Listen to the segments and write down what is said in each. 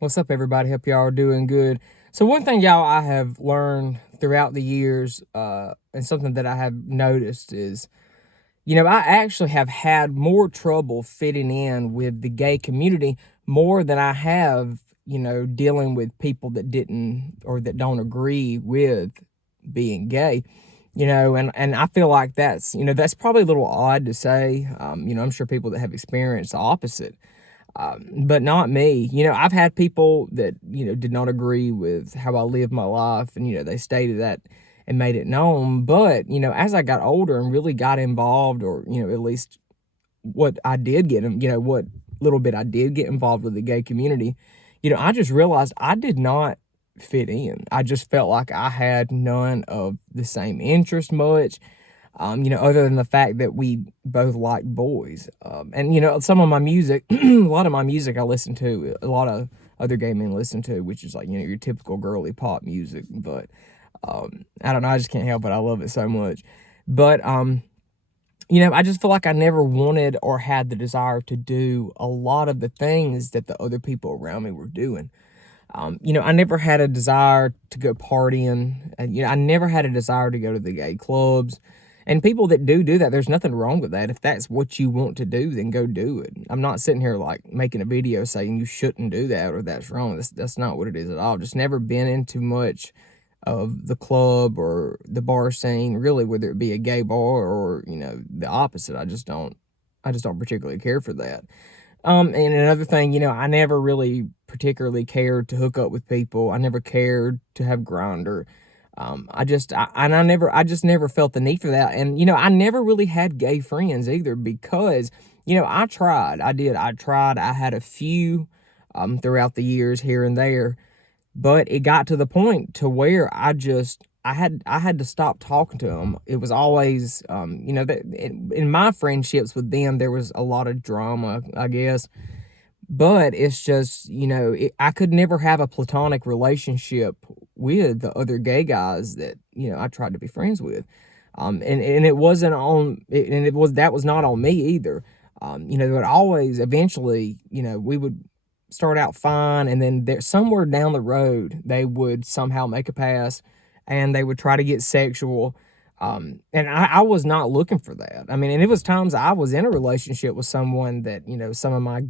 What's up, everybody? Hope y'all are doing good. So one thing, y'all, I have learned throughout the years, and something that I have noticed is, I actually have had more trouble fitting in with the gay community more than I have, dealing with people that didn't or that don't agree with being gay. And I feel like that's probably a little odd to say. I'm sure people that have experienced the opposite, but not me. I've had people that, did not agree with how I live my life, and, they stated that and made it known. But, as I got older and really got involved, or, at least what I did get, what little bit I did get involved with the gay community, I just realized I did not fit in. I just felt like I had none of the same interest much, other than the fact that we both like boys. And, some of my music, a lot of my music I listen to, a lot of other gay men listen to, which is like, your typical girly pop music. But I don't know, I just can't help it. I love it so much. But, I just feel like I never wanted or had the desire to do a lot of the things that the other people around me were doing. I never had a desire to go partying. I never had a desire to go to the gay clubs. And people that do that, there's nothing wrong with that. If that's what you want to do, then go do it. I'm not sitting here like making a video saying you shouldn't do that or that's wrong. That's not what it is at all. Just never been into much of the club or the bar scene, really, whether it be a gay bar or, the opposite. I just don't particularly care for that. And another thing, I never really particularly cared to hook up with people. I never cared to have Grindr. I just never felt the need for that. And, I never really had gay friends either because, I tried. I tried. I had a few, throughout the years here and there, but it got to the point to where I had to stop talking to them. It was always, that in my friendships with them, there was a lot of drama, I guess. But it's just, I could never have a platonic relationship with the other gay guys that, I tried to be friends with. And it wasn't on, and that was not on me either. But always eventually, we would start out fine, and then there somewhere down the road, they would somehow make a pass and they would try to get sexual. And I was not looking for that. I mean, and it was times I was in a relationship with someone that, some of my,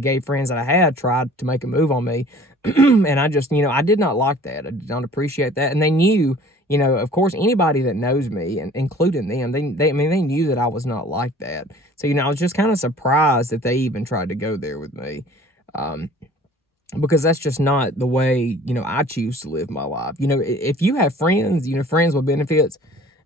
gay friends that I had tried to make a move on me. And I just, I did not like that. I did not appreciate that. And they knew, of course, anybody that knows me, and including them, I mean, they knew that I was not like that. So, I was just kind of surprised that they even tried to go there with me. Because that's just not the way, I choose to live my life. If you have friends, friends with benefits,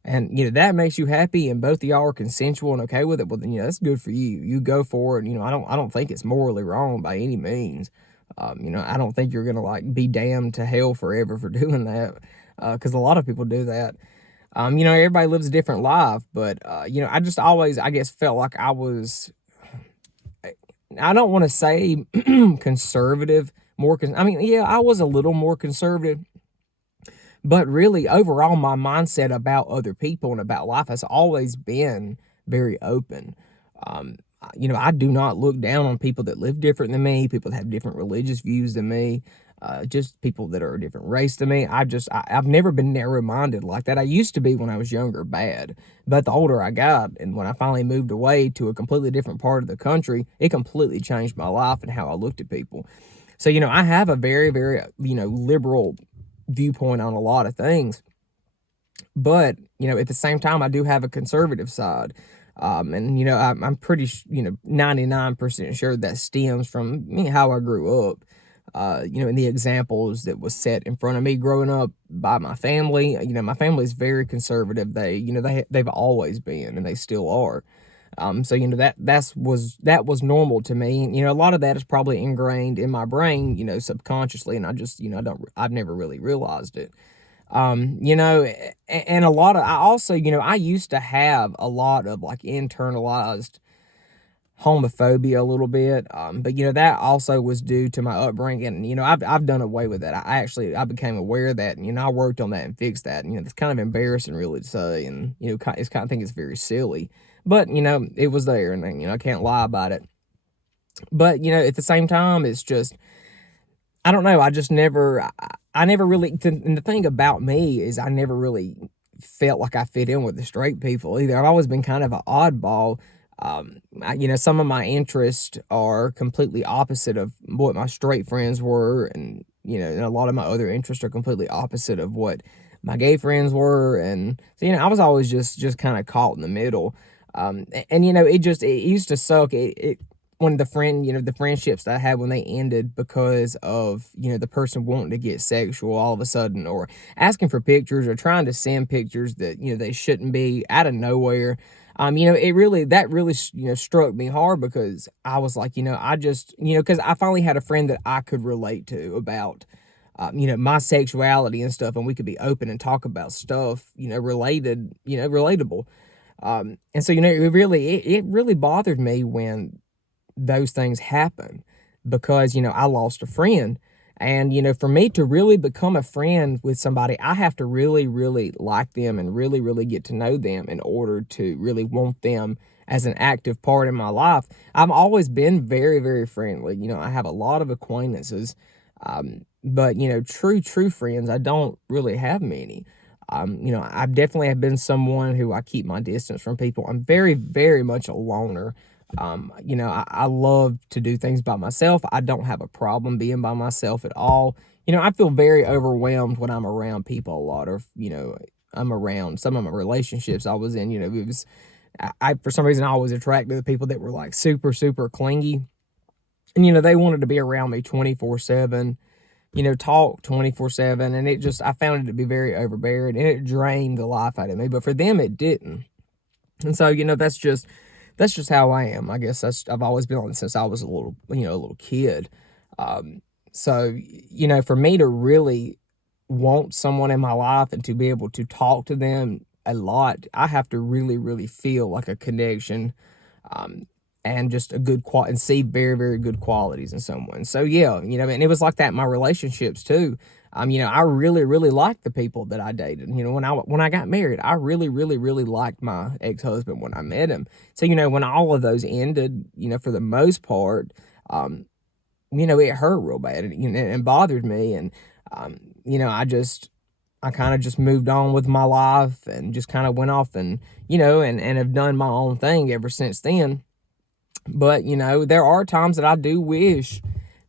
and, that makes you happy and both of y'all are consensual and okay with it, well, then, that's good for you. You go for it. I don't think it's morally wrong by any means. I don't think you're going to like be damned to hell forever for doing that. Cause a lot of people do that. Everybody lives a different life, but, I just always, I guess, felt like I don't want to say conservative, yeah, I was a little more conservative, but really overall, my mindset about other people and about life has always been very open. I do not look down on people that live different than me, people that have different religious views than me, just people that are a different race than me. I've never been narrow-minded like that. I used to be when I was younger, bad. But the older I got, and when I finally moved away to a completely different part of the country, it completely changed my life and how I looked at people. So, I have a very, very, liberal viewpoint on a lot of things. But, at the same time, I do have a conservative side. And, I'm pretty, 99% sure that stems from how I grew up. And the examples that was set in front of me growing up by my family. My family is very conservative. They've always been, and they still are. So, that was normal to me. And, a lot of that is probably ingrained in my brain, subconsciously. And I've never really realized it. And I also, I used to have a lot of like internalized homophobia a little bit. But that also was due to my upbringing. I've done away with that. I became aware of that, and, I worked on that and fixed that. And, it's kind of embarrassing really to say, and, I think it's very silly, but, it was there, and, I can't lie about it. But, at the same time, it's just, I don't know. I just never, I never really, and the thing about me is I never really felt like I fit in with the straight people either. I've always been kind of an oddball. Some of my interests are completely opposite of what my straight friends were, and a lot of my other interests are completely opposite of what my gay friends were, and so I was always just kind of caught in the middle. It used to suck. It When the friendships that I had when they ended because of, the person wanting to get sexual all of a sudden, or asking for pictures, or trying to send pictures that, they shouldn't be out of nowhere. That really, struck me hard, because I was like, I just, because I finally had a friend that I could relate to about, my sexuality and stuff, and we could be open and talk about stuff, relatable. And so, it really bothered me when those things happen, because I lost a friend. And for me to really become a friend with somebody, I have to really really like them and really really get to know them in order to really want them as an active part in my life. I've always been very very friendly. I have a lot of acquaintances, but true friends, I don't really have many. I definitely have been someone who I keep my distance from people. I'm very very much a loner. I love to do things by myself. I don't have a problem being by myself at all. I feel very overwhelmed when I'm around people a lot, or, I'm around some of my relationships I was in. It was, for some reason, I was attracted to people that were like super, super clingy. And, they wanted to be around me 24/7, talk 24/7. And I found it to be very overbearing, and it drained the life out of me. But for them, it didn't. And so, that's just how I am. I guess I've always been like this since I was a little kid. So, for me to really want someone in my life and to be able to talk to them a lot, I have to really, really feel like a connection, um, and just a good and see very, very good qualities in someone. So yeah, and it was like that in my relationships too. I really, really liked the people that I dated. When I got married, I really, really, really liked my ex-husband when I met him. So, when all of those ended, for the most part, um, it hurt real bad, and bothered me. And, I kind of just moved on with my life, and just kind of went off, and have done my own thing ever since then. But, there are times that I do wish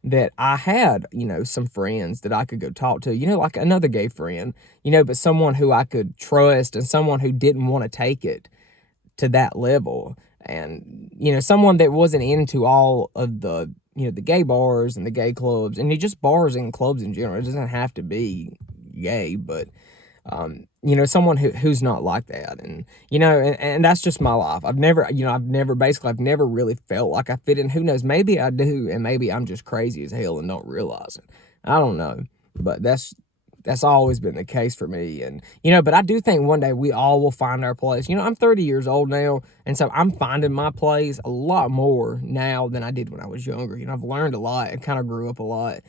that I had, some friends that I could go talk to, like another gay friend, but someone who I could trust, and someone who didn't want to take it to that level. And, someone that wasn't into all of the gay bars and the gay clubs, and just bars and clubs in general. It doesn't have to be gay, but someone who's not like that. And, and that's just my life. I've never really felt like I fit in. Who knows? Maybe I do, and maybe I'm just crazy as hell and don't realize it. I don't know. But that's always been the case for me. And, but I do think one day we all will find our place. I'm 30 years old now, and so I'm finding my place a lot more now than I did when I was younger. I've learned a lot and kind of grew up a lot.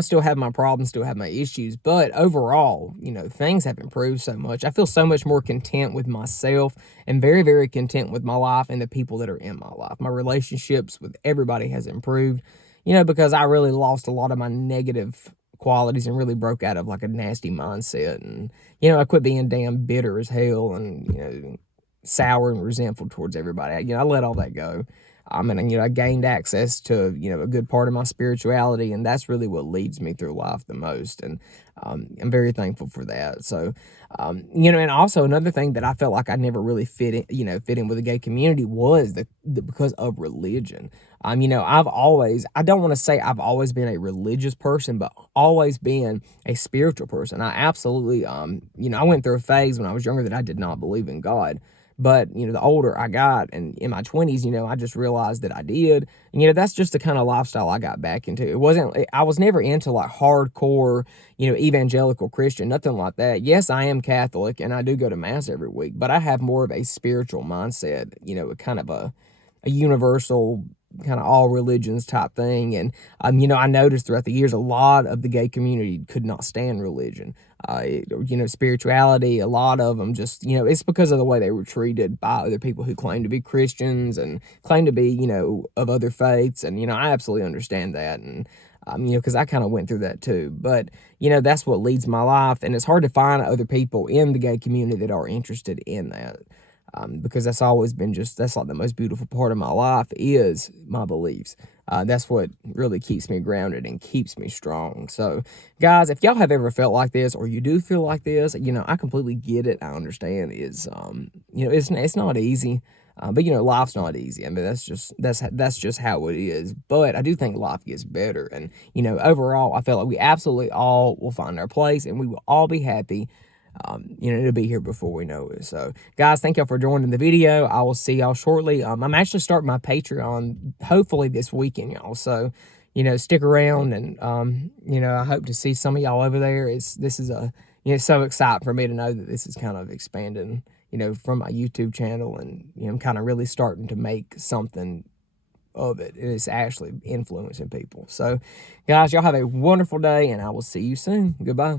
Still have my problems, still have my issues, but overall, things have improved so much. I feel so much more content with myself, and very, very content with my life and the people that are in my life. My relationships with everybody has improved, because I really lost a lot of my negative qualities and really broke out of like a nasty mindset. And, I quit being damn bitter as hell, and, sour and resentful towards everybody. I let all that go. And I gained access to, a good part of my spirituality, and that's really what leads me through life the most. And I'm very thankful for that. So, and also another thing that I felt like I never really fit in with the gay community was because of religion. I don't want to say I've always been a religious person, but always been a spiritual person. I absolutely, I went through a phase when I was younger that I did not believe in God. But, the older I got, and in my 20s, I just realized that I did. And, that's just the kind of lifestyle I got back into. I was never into like hardcore, evangelical Christian, nothing like that. Yes, I am Catholic, and I do go to mass every week, but I have more of a spiritual mindset, kind of a universal, kind of all religions type thing. And, I noticed throughout the years, a lot of the gay community could not stand religion. Spirituality, a lot of them just, it's because of the way they were treated by other people who claim to be Christians and claim to be, of other faiths. And, I absolutely understand that. And, because I kind of went through that too. But, that's what leads my life. And it's hard to find other people in the gay community that are interested in that. Because that's always been that's like the most beautiful part of my life is my beliefs. That's what really keeps me grounded and keeps me strong. So, guys, if y'all have ever felt like this, or you do feel like this, I completely get it. I understand. It's not easy. But life's not easy. I mean, that's just how it is. But I do think life gets better, and overall, I feel like we absolutely all will find our place, and we will all be happy. It'll be here before we know it. So, guys, thank y'all for joining the video. I will see y'all shortly. I'm actually starting my Patreon hopefully this weekend, y'all. So, stick around, and I hope to see some of y'all over there. This is so exciting for me to know that this is kind of expanding, from my YouTube channel, and I'm kind of really starting to make something of it. It's actually influencing people. So, guys, y'all have a wonderful day, and I will see you soon. Goodbye.